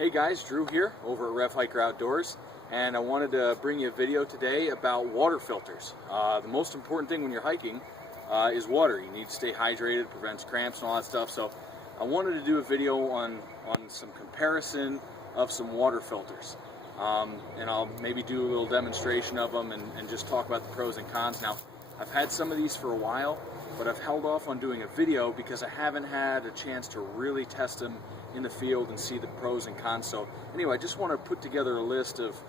Hey guys, Drew here over at Rev Hiker Outdoors, and I wanted to bring you a video today about water filters. The most important thing when you're hiking is water. You need to stay hydrated, it prevents cramps and all that stuff. So I wanted to do a video on some comparison of some water filters. And I'll maybe do a little demonstration of them and just talk about the pros and cons. Now, I've had some of these for a while, but I've held off on doing a video because I haven't had a chance to really test them in the field and see the pros and cons. So anyway, I just want to put together a list of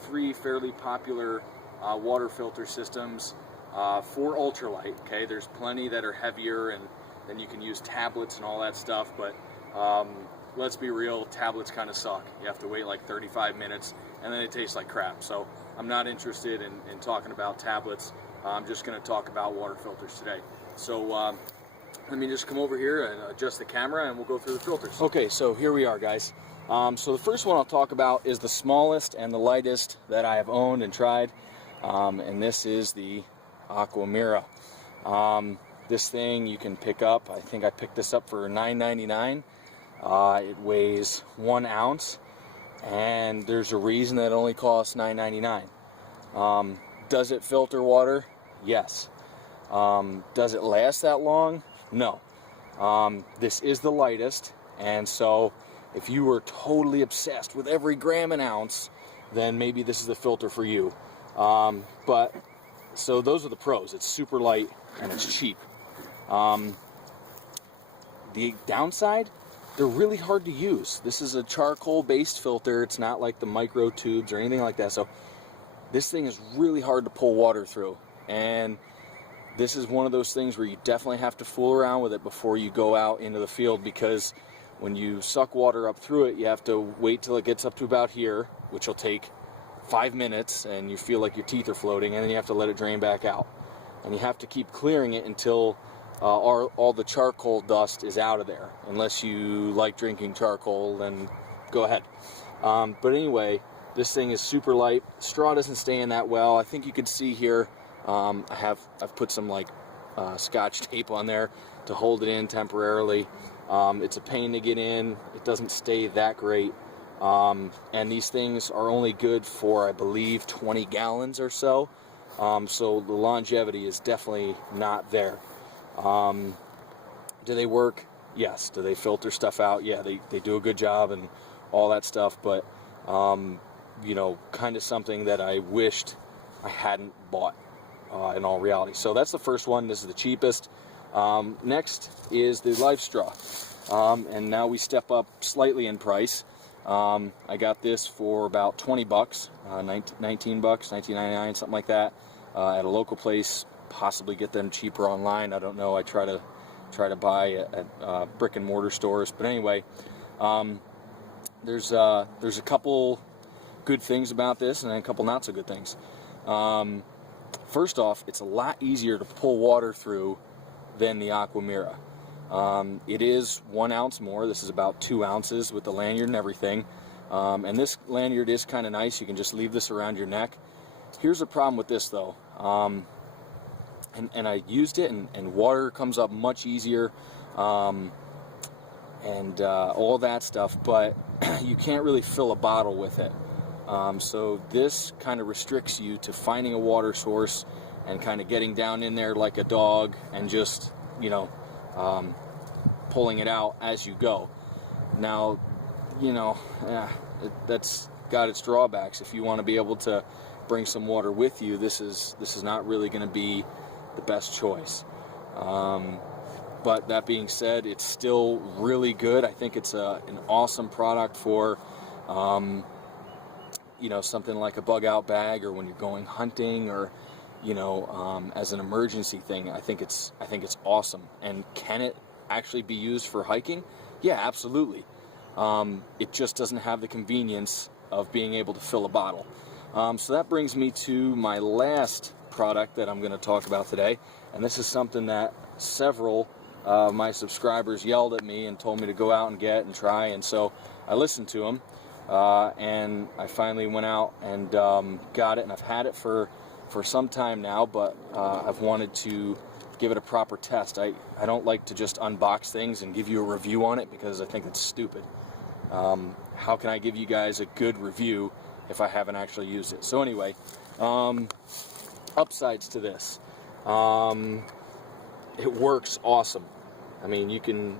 3 fairly popular water filter systems for ultralight. Okay, there's plenty that are heavier, and then you can use tablets and all that stuff, but let's be real, tablets kind of suck. You have to wait like 35 minutes and then it tastes like crap. So I'm not interested in talking about tablets. I'm just going to talk about water filters today. So let me just come over here and adjust the camera and we'll go through the filters. Okay, so here we are, guys. So the first one I'll talk about is the smallest and the lightest that I have owned and tried, and this is the Aquamira. This thing you can pick up, I think I picked this up for $9.99. It weighs 1 ounce, and there's a reason that it only costs $9.99. Does it filter water? Yes. Does it last that long? No. This is the lightest, and so if you were totally obsessed with every gram and ounce, then maybe this is the filter for you. But so those are the pros. It's super light and it's cheap. The downside, they're really hard to use. This is a charcoal-based filter. It's not like the micro tubes or anything like that. So this thing is really hard to pull water through, and this is one of those things where you definitely have to fool around with it before you go out into the field, because when you suck water up through it, you have to wait till it gets up to about here, which will take 5 minutes, and you feel like your teeth are floating, and then you have to let it drain back out. And you have to keep clearing it until all the charcoal dust is out of there. Unless you like drinking charcoal, then go ahead. But anyway, this thing is super light. Straw doesn't stay in that well. I think you can see here, I've put some like scotch tape on there to hold it in temporarily. It's a pain to get in. It doesn't stay that great. And these things are only good for, I believe, 20 gallons or so. So the longevity is definitely not there. Do they work? Yes. Do they filter stuff out? Yeah, they do a good job and all that stuff, but you know, kind of something that I wished I hadn't bought in all reality. So that's the first one. This is the cheapest. Next is the Lifestraw, and now we step up slightly in price. I got this for about 20 bucks, 19 bucks, 19.99, something like that, at a local place. Possibly get them cheaper online. I don't know. I try to buy at brick and mortar stores, but anyway, there's a couple good things about this and a couple not so good things. First off, it's a lot easier to pull water through than the Aquamira. It is 1 ounce more. This is about 2 ounces with the lanyard and everything. And this lanyard is kind of nice. You can just leave this around your neck. Here's the problem with this though. And I used it, and water comes up much easier, and all that stuff, but you can't really fill a bottle with it. So this kind of restricts you to finding a water source and kind of getting down in there like a dog and just, you know, pulling it out as you go. Now, you know, that's got its drawbacks. If you want to be able to bring some water with you, this is not really going to be the best choice. But that being said, it's still really good. I think it's an awesome product for you know, something like a bug out bag, or when you're going hunting, or you know, as an emergency thing. I think it's awesome. And can it actually be used for hiking? Yeah, absolutely. It just doesn't have the convenience of being able to fill a bottle. So that brings me to my last product that I'm going to talk about today, and this is something that several of my subscribers yelled at me and told me to go out and get and try, and so I listened to them, and I finally went out and got it, and I've had it for some time now, but I've wanted to give it a proper test. I don't like to just unbox things and give you a review on it because I think it's stupid. how can I give you guys a good review if I haven't actually used it? So anyway, upsides to this. It works awesome. I mean, you can,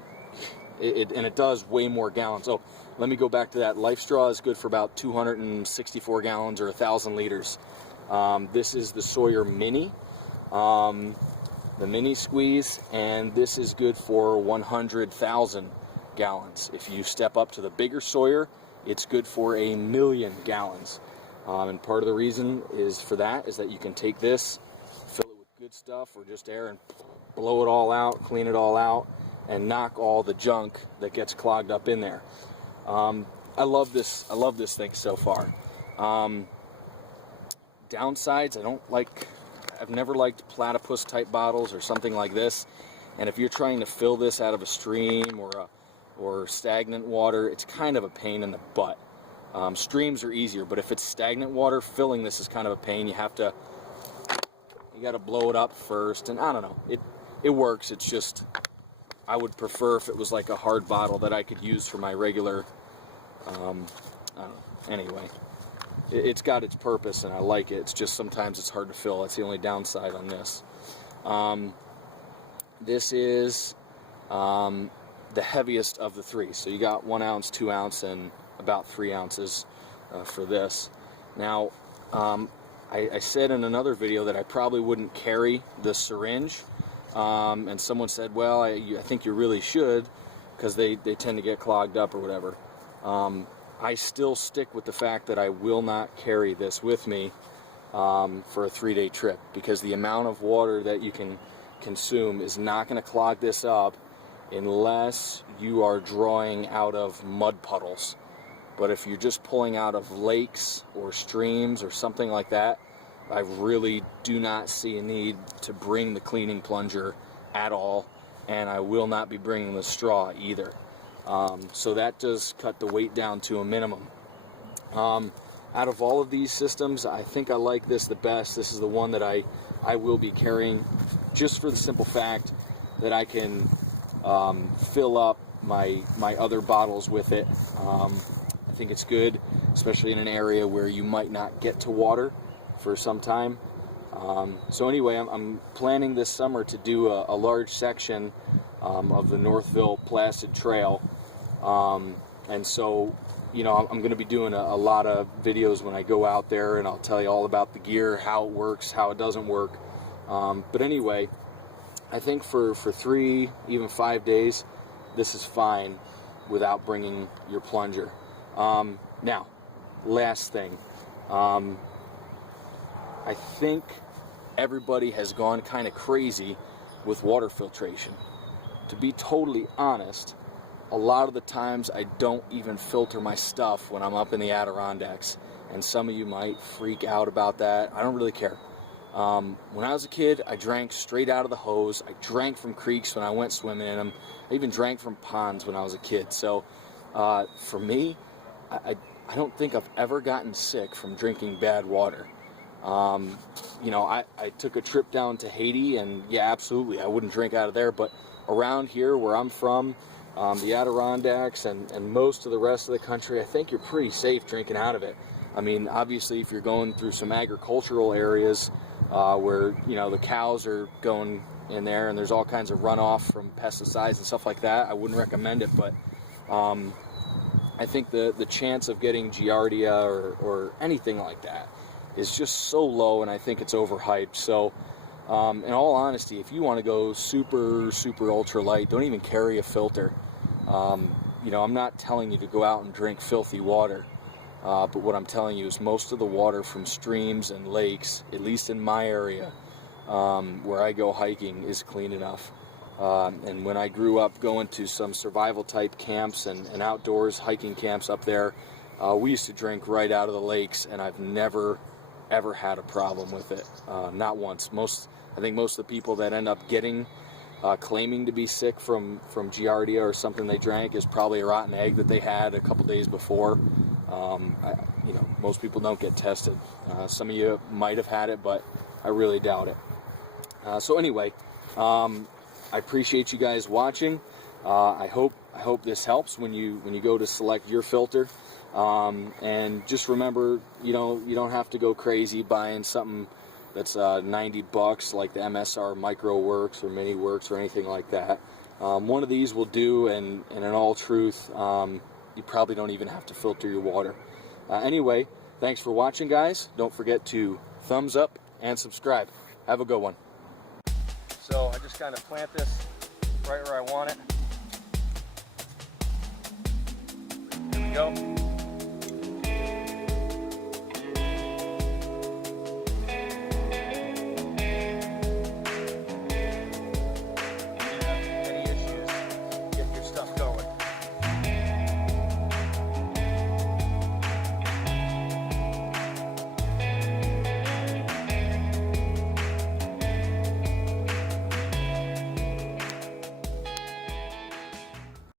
and it does way more gallons. Oh, let me go back to that. Lifestraw is good for about 264 gallons or 1,000 liters. This is the Sawyer Mini, the mini squeeze, and this is good for 100,000 gallons. If you step up to the bigger Sawyer, it's good for 1,000,000 gallons. And part of the reason is that you can take this, fill it with good stuff or just air, and blow it all out, clean it all out, and knock all the junk that gets clogged up in there. I love this thing so far. Downsides, I've never liked platypus type bottles or something like this. And if you're trying to fill this out of a stream or stagnant water, it's kind of a pain in the butt. Streams are easier, but if it's stagnant water, filling this is kind of a pain. You got to blow it up first, and I don't know. It works. It's just, I would prefer if it was like a hard bottle that I could use for my regular, I don't know. Anyway, it's got its purpose, and I like it. It's just sometimes it's hard to fill. That's the only downside on this. This is the heaviest of the three. So you got 1 ounce, 2 ounce, and about 3 ounces for this. Now, I said in another video that I probably wouldn't carry the syringe. And someone said, well, I think you really should, because they tend to get clogged up or whatever. I still stick with the fact that I will not carry this with me for a 3-day trip, because the amount of water that you can consume is not going to clog this up unless you are drawing out of mud puddles. But if you're just pulling out of lakes or streams or something like that, I really do not see a need to bring the cleaning plunger at all, and I will not be bringing the straw either. So that does cut the weight down to a minimum. Out of all of these systems, I think I like this the best. This is the one that I will be carrying, just for the simple fact that I can fill up my other bottles with it. I think it's good, especially in an area where you might not get to water for some time. So anyway, I'm planning this summer to do a large section of the Northville Placid Trail, and so, you know, I'm going to be doing a lot of videos when I go out there, and I'll tell you all about the gear, how it works, how it doesn't work. But anyway, I think for 3, even 5 days, this is fine without bringing your plunger. Now, last thing, I think everybody has gone kind of crazy with water filtration. To be totally honest, a lot of the times I don't even filter my stuff when I'm up in the Adirondacks, and some of you might freak out about that. I don't really care. When I was a kid, I drank straight out of the hose. I drank from creeks when I went swimming in them. I even drank from ponds when I was a kid. So for me, I don't think I've ever gotten sick from drinking bad water. You know, I took a trip down to Haiti, and yeah, absolutely, I wouldn't drink out of there, but around here where I'm from, the Adirondacks and most of the rest of the country, I think you're pretty safe drinking out of it. I mean, obviously, if you're going through some agricultural areas where, you know, the cows are going in there and there's all kinds of runoff from pesticides and stuff like that, I wouldn't recommend it, but I think the chance of getting Giardia or anything like that is just so low, and I think it's overhyped. So in all honesty, if you want to go super ultralight, don't even carry a filter. You know, I'm not telling you to go out and drink filthy water, but what I'm telling you is most of the water from streams and lakes, at least in my area where I go hiking, is clean enough. And when I grew up going to some survival type camps and outdoors hiking camps up there, we used to drink right out of the lakes, and I've never ever had a problem with it, not once. I think most of the people that end up getting claiming to be sick from Giardia or something they drank is probably a rotten egg that they had a couple days before. You know, most people don't get tested. Some of you might have had it, but I really doubt it. So anyway, I appreciate you guys watching. I hope this helps when you go to select your filter. And just remember, you don't have to go crazy buying something that's 90 bucks like the MSR Micro Works or Mini Works or anything like that. One of these will do, and in all truth, you probably don't even have to filter your water. Anyway, thanks for watching, guys. Don't forget to thumbs up and subscribe. Have a good one. So I just kind of plant this right where I want it. There we go.